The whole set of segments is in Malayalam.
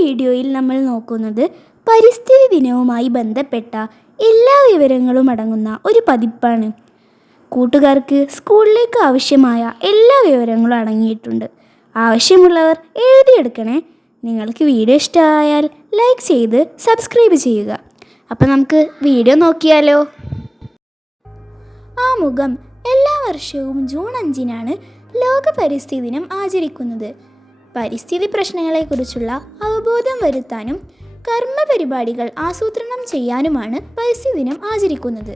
വീഡിയോയിൽ നമ്മൾ നോക്കുന്നത് പരിസ്ഥിതി ദിനവുമായി ബന്ധപ്പെട്ട എല്ലാ വിവരങ്ങളും അടങ്ങുന്ന ഒരു പതിപ്പാണ്. കൂട്ടുകാർക്ക് സ്കൂളിലേക്ക് ആവശ്യമായ എല്ലാ വിവരങ്ങളും അടങ്ങിയിട്ടുണ്ട്. ആവശ്യമുള്ളവർ എഴുതിയെടുക്കണേ. നിങ്ങൾക്ക് വീഡിയോ ഇഷ്ടമായാൽ ലൈക്ക് ചെയ്ത് സബ്സ്ക്രൈബ് ചെയ്യുക. അപ്പോൾ നമുക്ക് വീഡിയോ നോക്കിയാലോ. ആമുഖം. എല്ലാ വർഷവും ജൂൺ 5-നാണ് ലോക പരിസ്ഥിതി ദിനം ആചരിക്കുന്നത്. പരിസ്ഥിതി പ്രശ്നങ്ങളെക്കുറിച്ചുള്ള അവബോധം വരുത്താനും കർമ്മ പരിപാടികൾ ആസൂത്രണം ചെയ്യാനുമാണ് പരിസ്ഥിതി ദിനം ആചരിക്കുന്നത്.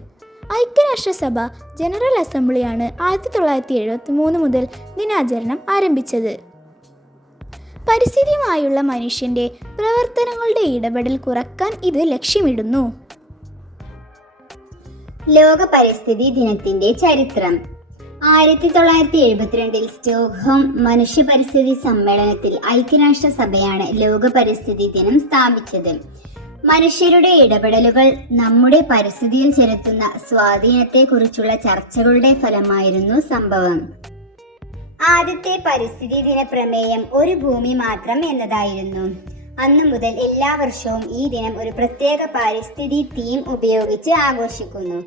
ഐക്യരാഷ്ട്രസഭ ജനറൽ അസംബ്ലിയാണ് 1973 മുതൽ ദിനാചരണം ആരംഭിച്ചത്. പരിസ്ഥിതിയുമായുള്ള മനുഷ്യൻ്റെ പ്രവർത്തനങ്ങളുടെ ഇടപെടൽ കുറയ്ക്കാൻ ഇത് ലക്ഷ്യമിടുന്നു. ലോക പരിസ്ഥിതി ദിനത്തിന്റെ ചരിത്രം. 1972 സ്റ്റോക്ക്ഹോം മനുഷ്യ പരിസ്ഥിതി സമ്മേളനത്തിൽ ഐക്യരാഷ്ട്രസഭയാണ് ലോക പരിസ്ഥിതി ദിനം സ്ഥാപിച്ചത്. മനുഷ്യരുടെ ഇടപെടലുകൾ നമ്മുടെ പരിസ്ഥിതിയിൽ ചെലുത്തുന്ന സ്വാധീനത്തെക്കുറിച്ചുള്ള ചർച്ചകളുടെ ഫലമായിരുന്നു സംഭവം. ആദ്യത്തെ പരിസ്ഥിതി ദിന പ്രമേയം ഒരു ഭൂമി മാത്രം എന്നതായിരുന്നു. അന്നു മുതൽ എല്ലാ വർഷവും ഈ ദിനം ഒരു പ്രത്യേക പരിസ്ഥിതി തീം ഉപയോഗിച്ച് ആഘോഷിക്കുന്നു.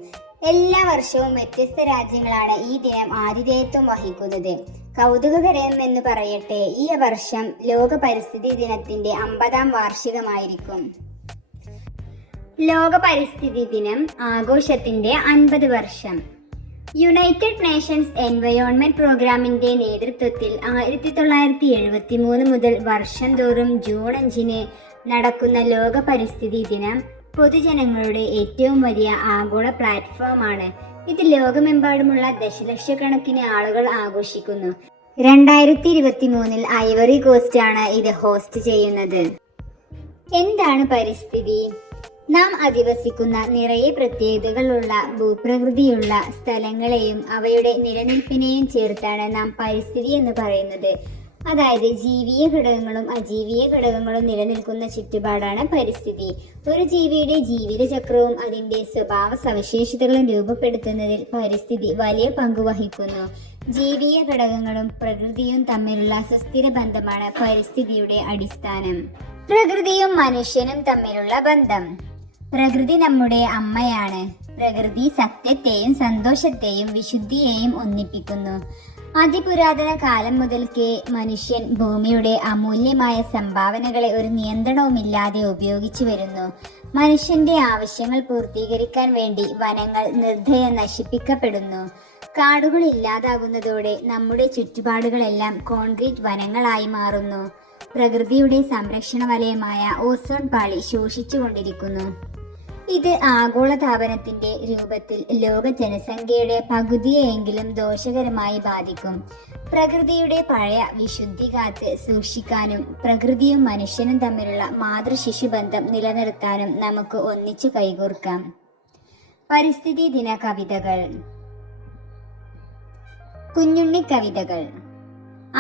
എല്ലാ വർഷവും വ്യത്യസ്ത രാജ്യങ്ങളാണ് ഈ ദിനം ആതിഥേയത്വം വഹിക്കുന്നത്. കൗതുകകരം എന്ന് പറയട്ടെ, ഈ വർഷം ലോക പരിസ്ഥിതി ദിനത്തിന്റെ 50-ാം വാർഷികമായിരിക്കും. ലോക പരിസ്ഥിതി ദിനം ആഘോഷത്തിന്റെ 50 വർഷം. യുണൈറ്റഡ് നേഷൻസ് എൻവയോൺമെന്റ് പ്രോഗ്രാമിന്റെ നേതൃത്വത്തിൽ 1973 മുതൽ വർഷം തോറും ജൂൺ 5-ന് നടക്കുന്ന ലോക പരിസ്ഥിതി ദിനം പൊതുജനങ്ങളുടെ ഏറ്റവും വലിയ ആഗോള പ്ലാറ്റ്ഫോമാണ്. ഇത് ലോകമെമ്പാടുമുള്ള ദശലക്ഷക്കണക്കിന് ആളുകൾ ആഘോഷിക്കുന്നു. 2023 ഐവറി കോസ്റ്റ് ആണ് ഇത് ഹോസ്റ്റ് ചെയ്യുന്നത്. എന്താണ് പരിസ്ഥിതി? നാം അധിവസിക്കുന്ന നിറയെ പ്രത്യേകതകളുള്ള ഭൂപ്രകൃതിയുള്ള സ്ഥലങ്ങളെയും അവയുടെ നിലനിൽപ്പിനെയും ചേർത്താണ് നാം പരിസ്ഥിതി എന്ന് പറയുന്നത്. അതായത് ജീവിയ ഘടകങ്ങളും അജീവീയ ഘടകങ്ങളും നിലനിൽക്കുന്ന ചുറ്റുപാടാണ് പരിസ്ഥിതി. ഒരു ജീവിയുടെ ജീവിതചക്രവും അതിൻ്റെ സ്വഭാവ സവിശേഷതകളും രൂപപ്പെടുത്തുന്നതിൽ പരിസ്ഥിതി വലിയ പങ്ക് വഹിക്കുന്നു. ജീവിയ ഘടകങ്ങളും പ്രകൃതിയും തമ്മിലുള്ള സുസ്ഥിര ബന്ധമാണ് പരിസ്ഥിതിയുടെ അടിസ്ഥാനം. പ്രകൃതിയും മനുഷ്യനും തമ്മിലുള്ള ബന്ധം. പ്രകൃതി നമ്മുടെ അമ്മയാണ്. പ്രകൃതി സത്യത്തെയും സന്തോഷത്തെയും വിശുദ്ധിയെയും ഒന്നിപ്പിക്കുന്നു. അതിപുരാതന കാലം മുതൽക്കേ മനുഷ്യൻ ഭൂമിയുടെ അമൂല്യമായ സംഭാവനകളെ ഒരു നിയന്ത്രണവുമില്ലാതെ ഉപയോഗിച്ചു വരുന്നു. മനുഷ്യന്റെ ആവശ്യങ്ങൾ പൂർത്തീകരിക്കാൻ വേണ്ടി വനങ്ങൾ നിർദ്ദയം നശിപ്പിക്കപ്പെടുന്നു. കാടുകൾ ഇല്ലാതാകുന്നതോടെ നമ്മുടെ ചുറ്റുപാടുകളെല്ലാം കോൺക്രീറ്റ് വനങ്ങളായി മാറുന്നു. പ്രകൃതിയുടെ സംരക്ഷണ വലയമായ ഓസോൺ പാളി ശോഷിച്ചുകൊണ്ടിരിക്കുന്നു. ഇത് ആഗോളതാപനത്തിന്റെ രൂപത്തിൽ ലോക ജനസംഖ്യയുടെ പകുതിയെങ്കിലും ദോഷകരമായി ബാധിക്കും. പ്രകൃതിയുടെ പഴയ വിശുദ്ധി കാത്ത് സൂക്ഷിക്കാനും പ്രകൃതിയും മനുഷ്യനും തമ്മിലുള്ള മാതൃശിശു ബന്ധം നിലനിർത്താനും നമുക്ക് ഒന്നിച്ചു കൈകോർക്കാം. പരിസ്ഥിതി ദിന കവിതകൾ. കുഞ്ഞുണ്ണി കവിതകൾ.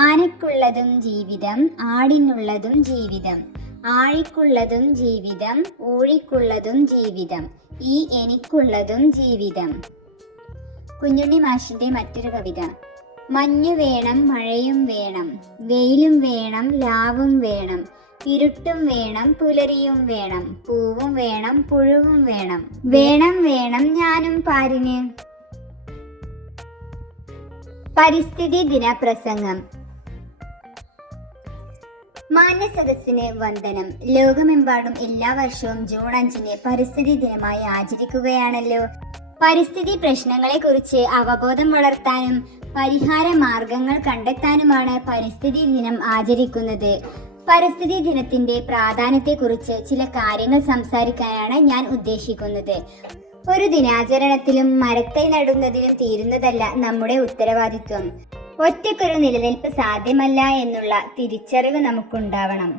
ആനയ്ക്കുള്ളതും ജീവിതം, ആടിനുള്ളതും ജീവിതം, ആഴിക്കുള്ളതും ജീവിതം, ഊഴിക്കുള്ളതും ജീവിതം, ഈ എനിക്കുള്ളതും ജീവിതം. കുഞ്ഞുണ്ണി മാഷിന്റെ മറ്റൊരു കവിത. മഞ്ഞു വേണം, മഴയും വേണം, വെയിലും വേണം, ലാവും വേണം, ഇരുട്ടും വേണം, പുലരിയും വേണം, പൂവും വേണം, പുഴുവും വേണം, വേണം വേണം ഞാനും പാരിന്. പരിസ്ഥിതി ദിന പ്രസംഗം. മാന്യസദസ്സിന് വന്ദനം. ലോകമെമ്പാടും എല്ലാ വർഷവും ജൂൺ 5-ന് പരിസ്ഥിതി ദിനമായി ആചരിക്കുകയാണല്ലോ. പരിസ്ഥിതി പ്രശ്നങ്ങളെ കുറിച്ച് അവബോധം വളർത്താനും പരിഹാര മാർഗങ്ങൾ കണ്ടെത്താനുമാണ് പരിസ്ഥിതി ദിനം ആചരിക്കുന്നത്. പരിസ്ഥിതി ദിനത്തിന്റെ പ്രാധാന്യത്തെക്കുറിച്ച് ചില കാര്യങ്ങൾ സംസാരിക്കാനാണ് ഞാൻ ഉദ്ദേശിക്കുന്നത്. ഒരു ദിനാചരണത്തിലും മരത്തൈ നടുന്നതിനും തീരുന്നതല്ല നമ്മുടെ ഉത്തരവാദിത്വം. ഒറ്റയ്ക്കൊരു നിലനിൽപ്പ് സാധ്യമല്ല എന്നുള്ള തിരിച്ചറിവ് നമുക്കുണ്ടാവണം.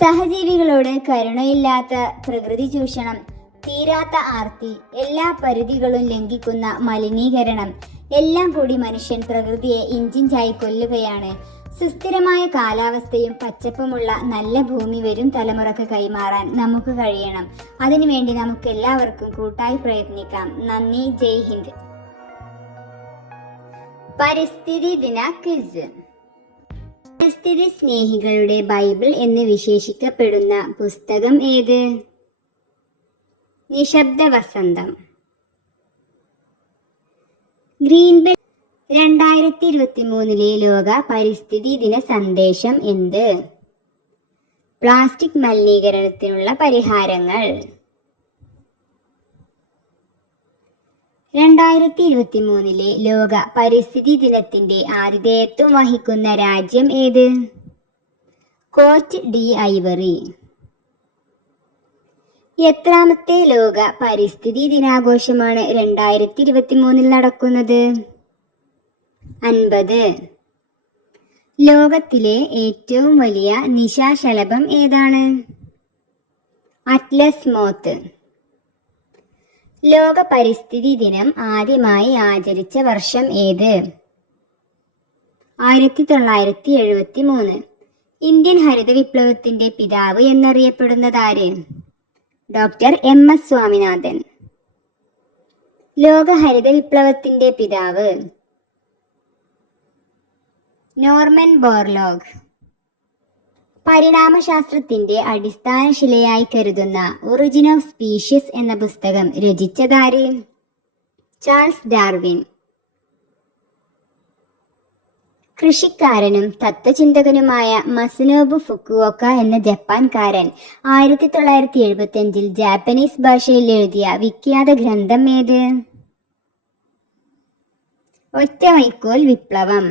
സഹജീവികളോട് കരുണയില്ലാത്ത പ്രകൃതി ചൂഷണം, തീരാത്ത ആർത്തി, എല്ലാ പരിധികളും ലംഘിക്കുന്ന മലിനീകരണം എല്ലാം കൂടി മനുഷ്യൻ പ്രകൃതിയെ ഇഞ്ചിഞ്ചായി കൊല്ലുകയാണ്. സുസ്ഥിരമായ കാലാവസ്ഥയും പച്ചപ്പുമുള്ള നല്ല ഭൂമി വരും തലമുറക്ക് കൈമാറാൻ നമുക്ക് കഴിയണം. അതിനുവേണ്ടി നമുക്ക് എല്ലാവർക്കും കൂട്ടായി പ്രയത്നിക്കാം. നന്ദി. ജയ് ഹിന്ദ്. പരിസ്ഥിതി ദിന ക്വിസ്. പരിസ്ഥിതി സ്നേഹികളുടെ ബൈബിൾ എന്ന് വിശേഷിക്കപ്പെടുന്ന പുസ്തകം ഏത്? നിശബ്ദ വസന്തം. ഗ്രീൻ ബെൽറ്റ് 2023 ലോക പരിസ്ഥിതി ദിന സന്ദേശം എന്ത്? പ്ലാസ്റ്റിക് മലിനീകരണത്തിനുള്ള പരിഹാരങ്ങൾ. 2023 ലോക പരിസ്ഥിതി ദിനത്തിന്റെ ആതിഥേയത്വം വഹിക്കുന്ന രാജ്യം ഏത്? കോറ്റ് ഡി ഐവറി. എത്രാമത്തെ ലോക പരിസ്ഥിതി ദിനാഘോഷമാണ് 2023 നടക്കുന്നത്? 50. ലോകത്തിലെ ഏറ്റവും വലിയ നിശാശലഭം ഏതാണ്? Atlas moth. ലോക പരിസ്ഥിതി ദിനം ആദ്യമായി ആചരിച്ച വർഷം ഏത്? 1973. ഇന്ത്യൻ ഹരിത വിപ്ലവത്തിന്റെ പിതാവ് എന്നറിയപ്പെടുന്നതാര്? Doctor MS Swaminathan. ലോക ഹരിത വിപ്ലവത്തിന്റെ പിതാവ്? Norman Borlaug. പരിണാമശാസ്ത്രത്തിന്റെ അടിസ്ഥാന ശിലയായി കരുതുന്ന ഒറിജിൻ ഓഫ് സ്പീഷീസ് എന്ന പുസ്തകം രചിച്ചതാര്? Charles Darwin. കൃഷിക്കാരനും തത്വചിന്തകനുമായ മസനോബു ഫുക്കുവോക്ക എന്ന ജപ്പാൻകാരൻ 1975 ജാപ്പനീസ് ഭാഷയിൽ എഴുതിയ വിഖ്യാത ഗ്രന്ഥം ഏത്? ഒറ്റവൈക്കോൽ വിപ്ലവം.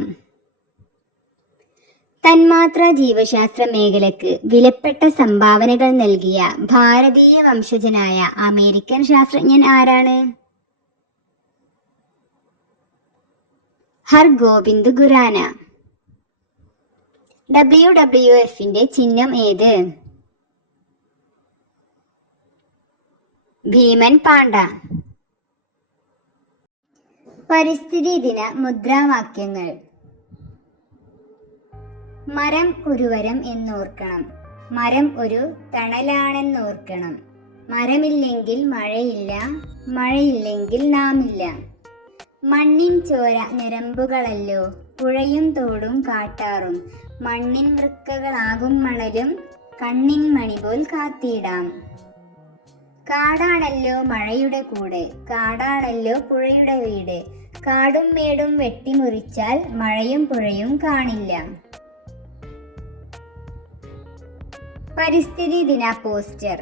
തന്മാത്ര ജീവശാസ്ത്ര മേഖലയ്ക്ക് വിലപ്പെട്ട സംഭാവനകൾ നൽകിയ ഭാരതീയ വംശജനായ അമേരിക്കൻ ശാസ്ത്രജ്ഞൻ ആരാണ്? ഹർഗോബിന്ദ് ഖുറാന. WWFന്റെ ചിഹ്നം ഏത്? ഭീമൻ പാണ്ഡ. പരിസ്ഥിതി ദിന മുദ്രാവാക്യങ്ങൾ. മരം ഒരു വരം എന്നോർക്കണം, മരം ഒരു തണലാണെന്നോർക്കണം, മരമില്ലെങ്കിൽ മഴയില്ല, മഴയില്ലെങ്കിൽ നാമില്ല. മണ്ണിൻ ചോര ഞരമ്പുകളല്ലോ പുഴയും തോടും കാട്ടാറും, മണ്ണിൻ വൃക്കകളാകും മണലും കണ്ണിൻ മണി പോൽ കാത്തിടാം. കാടാണല്ലോ മഴയുടെ കൂടെ, കാടാണല്ലോ പുഴയുടെ വീട്, കാടും മേടും വെട്ടിമുറിച്ചാൽ മഴയും പുഴയും കാണില്ല. പരിസ്ഥിതി ദിന പോസ്റ്റർ.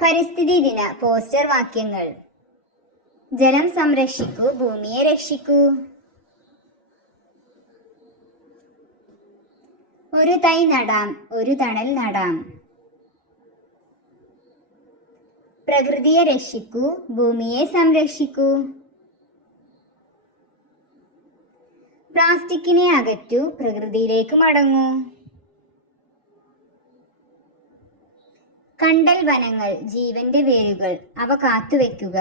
പരിസ്ഥിതി ദിന പോസ്റ്റർ വാക്യങ്ങൾ. ജലം സംരക്ഷിക്കൂ, ഭൂമിയെ രക്ഷിക്കൂ. ഒരു തൈ നടാം, ഒരു തണൽ നടാം. പ്രകൃതിയെ രക്ഷിക്കൂ, ഭൂമിയെ സംരക്ഷിക്കൂ. പ്ലാസ്റ്റിക്കിനെ അകറ്റൂ, പ്രകൃതിയിലേക്ക് മടങ്ങൂ. കണ്ടൽ വനങ്ങൾ ജീവന്റെ വേരുകൾ, അവ കാത്തുവെക്കുക.